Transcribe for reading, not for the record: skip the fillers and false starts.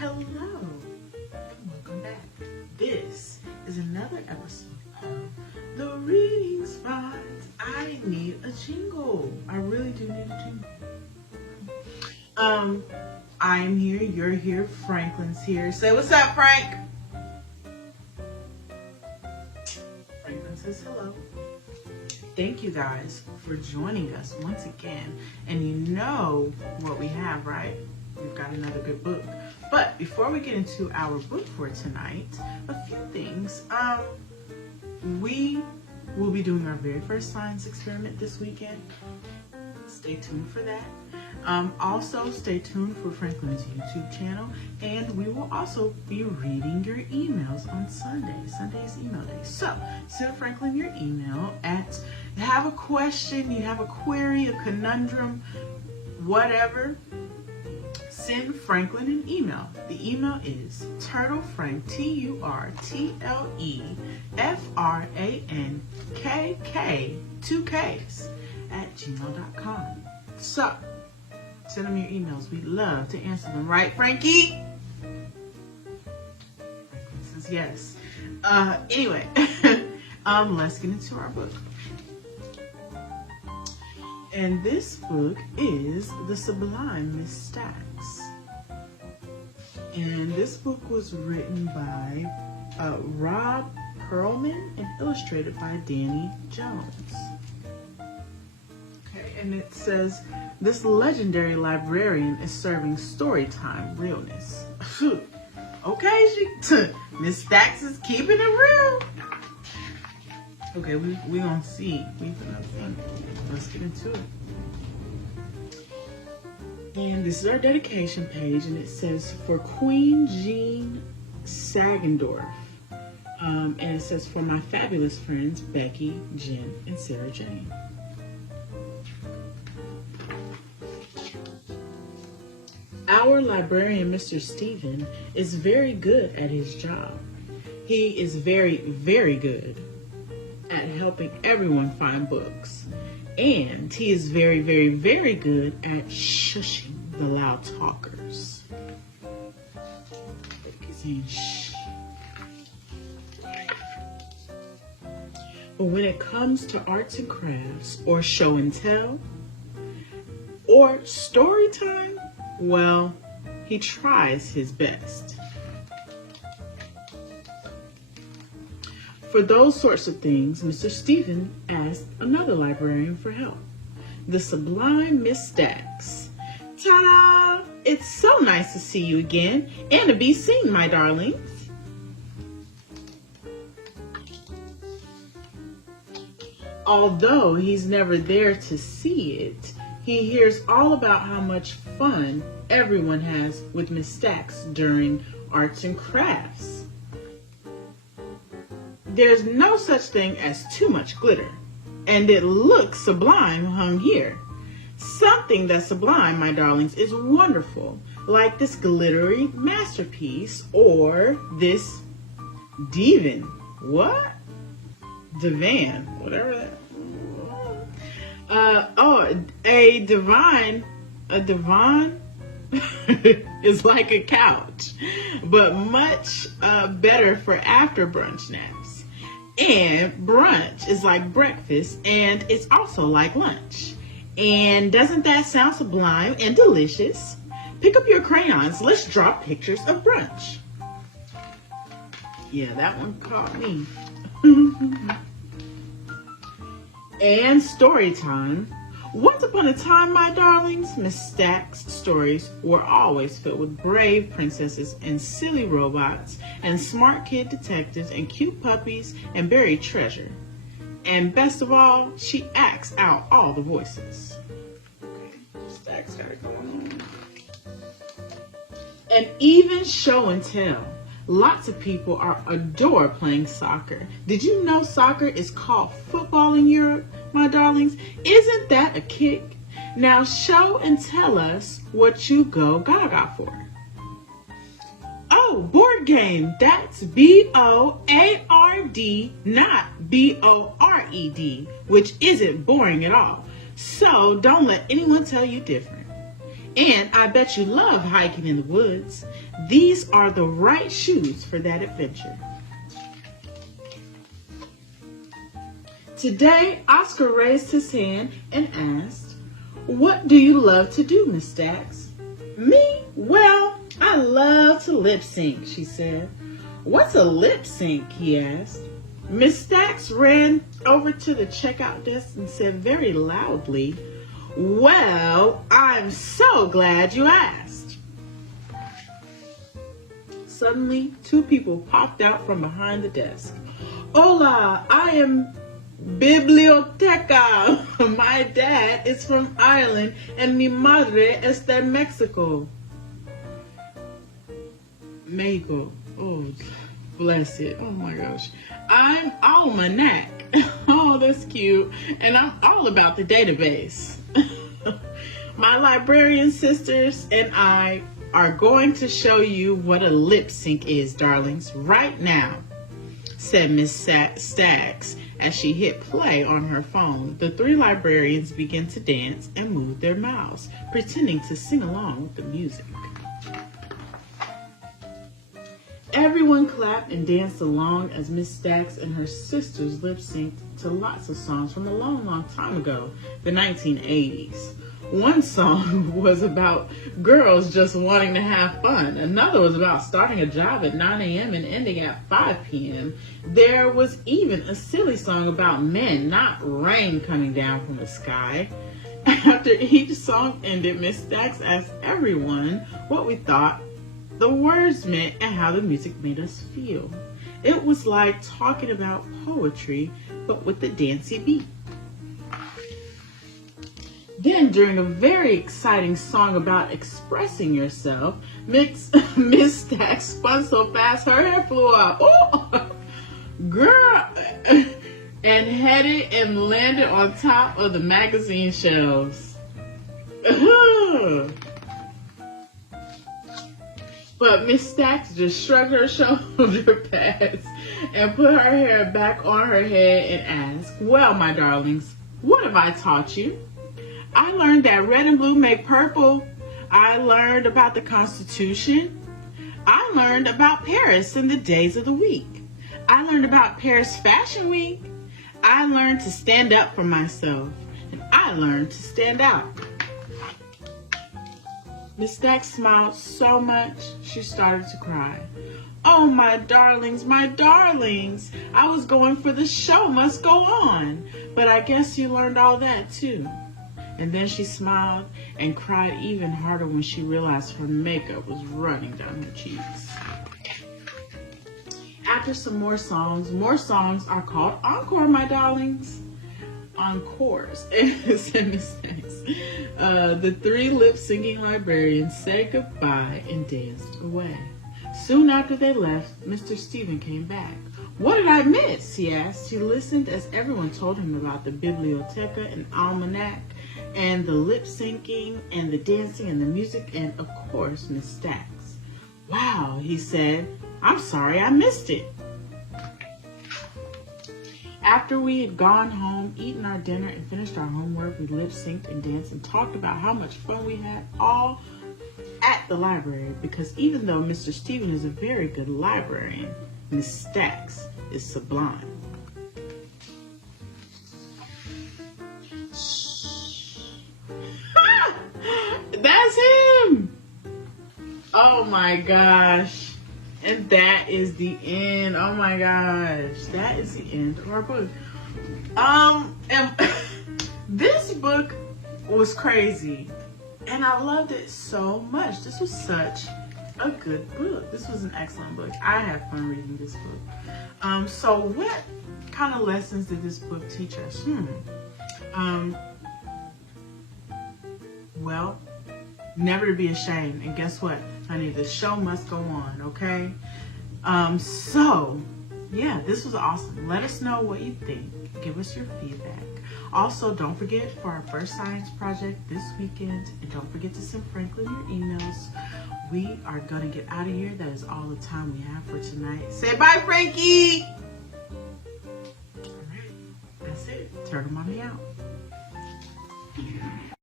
Hello, and welcome back. This is another episode of The Reading Spot. I need a jingle. I really do need a jingle. I'm here, you're here, Franklin's here. Say what's up, Frank. Franklin says hello. Thank you guys for joining us once again. And you know what we have, right? We've got another good book. But before we get into our book for tonight, a few things. We will be doing our very first science experiment this weekend. Stay tuned for that. Also, stay tuned for Franklin's YouTube channel. And we will also be reading your emails on Sunday. Sunday is email day. So, send Franklin your email at, have a question, you have a query, a conundrum, whatever. Send Franklin an email. The email is turtlefrank, TURTLEFRANKK, 2 Ks, @gmail.com. So, send them your emails. We'd love to answer them. Right, Frankie? Franklin says yes. Anyway, let's get into our book. And this book is The Sublime Miss Stacks. And this book was written by Robb Pearlman and illustrated by Dani Jones. Okay, and it says, this legendary librarian is serving storytime realness. Okay, Miss Stacks is keeping it real. Okay, we gonna see. Let's get into it. And this is our dedication page, and it says, for Queen Jean Sagendorf. And it says, for my fabulous friends, Becky, Jen, and Sarah Jane. Our librarian, Mr. Stephen, is very good at his job. He is very, very good at helping everyone find books. And he is very, very, very good at shushing the loud talkers. He's saying shh. But when it comes to arts and crafts, or show and tell, or story time, well, he tries his best. For those sorts of things, Mr. Stephen asked another librarian for help, the Sublime Miss Stacks. Ta-da! It's so nice to see you again and to be seen, my darlings. Although he's never there to see it, he hears all about how much fun everyone has with Miss Stacks during arts and crafts. There's no such thing as too much glitter, and it looks sublime hung here. Something that's sublime, my darlings, is wonderful, like this glittery masterpiece, or this divan. What? Divan, whatever that. A divan is like a couch, but much better for after brunch naps. And brunch is like breakfast, and it's also like lunch. And doesn't that sound sublime and delicious? Pick up your crayons. Let's draw pictures of brunch. Yeah, that one caught me. And story time. Once upon a time, my darlings, Miss Stacks' stories were always filled with brave princesses and silly robots and smart kid detectives and cute puppies and buried treasure. And best of all, she acts out all the voices. Okay, Stacks got it going on. And even show and tell. Lots of people adore playing soccer. Did you know soccer is called football in Europe, my darlings? Isn't that a kick? Now show and tell us what you go gaga for. Oh, board game. That's B-O-A-R-D, not B-O-R-E-D, which isn't boring at all. So don't let anyone tell you different. And I bet you love hiking in the woods. These are the right shoes for that adventure. Today, Oscar raised his hand and asked, "What do you love to do, Miss Stacks?" "Me? Well, I love to lip sync," she said. "What's a lip sync?" he asked. Miss Stacks ran over to the checkout desk and said very loudly, "Well, I'm so glad you asked." Suddenly, two people popped out from behind the desk. "Hola, I am Biblioteca. My dad is from Ireland and mi madre es de Mexico." Mexico. Oh, bless it. Oh my gosh. "I'm Almanac." Oh, that's cute. "And I'm all about the database." "My librarian sisters and I are going to show you what a lip sync is, darlings, right now," said Miss Stacks as she hit play on her phone. The three librarians began to dance and move their mouths, pretending to sing along with the music. Everyone clapped and danced along as Miss Stacks and her sisters lip-synced to lots of songs from a long, long time ago, the 1980s. One song was about girls just wanting to have fun. Another was about starting a job at 9 a.m. and ending at 5 p.m. There was even a silly song about men, not rain coming down from the sky. After each song ended, Miss Stacks asked everyone what we thought the words meant and how the music made us feel. It was like talking about poetry, but with the dancey beat. Then, during a very exciting song about expressing yourself, Miss Stacks spun so fast her hair flew up. Oh, girl! And headed and landed on top of the magazine shelves. But Miss Stacks just shrugged her shoulder pads and put her hair back on her head and asked, "Well, my darlings, what have I taught you? I learned that red and blue make purple. I learned about the Constitution. I learned about Paris and the days of the week. I learned about Paris Fashion Week. I learned to stand up for myself. And I learned to stand out." Miss Stacks smiled so much, she started to cry. "Oh, my darlings, my darlings. I was going for the show must go on. But I guess you learned all that too." And then she smiled and cried even harder when she realized her makeup was running down her cheeks. After some more songs are called encore, my darlings. Encores, said Miss Stacks. The three lip-syncing librarians said goodbye and danced away. Soon after they left, Mr. Stephen came back. "What did I miss?" he asked. He listened as everyone told him about the Biblioteca and Almanac, and the lip-syncing, and the dancing, and the music, and of course, Miss Stacks. "Wow," he said. "I'm sorry I missed it." After we had gone home, eaten our dinner, and finished our homework, we lip-synced and danced and talked about how much fun we had all at the library, because even though Mr. Stephen is a very good librarian, Miss Stacks is sublime. That's him! Oh my gosh. And that is the end. Oh my gosh. That is the end of our book. And this book was crazy. And I loved it so much. This was such a good book. This was an excellent book. I had fun reading this book. So what kind of lessons did this book teach us? Well, never to be ashamed. And guess what, honey? The show must go on, okay? So, yeah, this was awesome. Let us know what you think. Give us your feedback. Also, don't forget for our first science project this weekend, and don't forget to send Franklin your emails. We are going to get out of here. That is all the time we have for tonight. Say bye, Frankie! All right, that's it. Turtle Mommy out.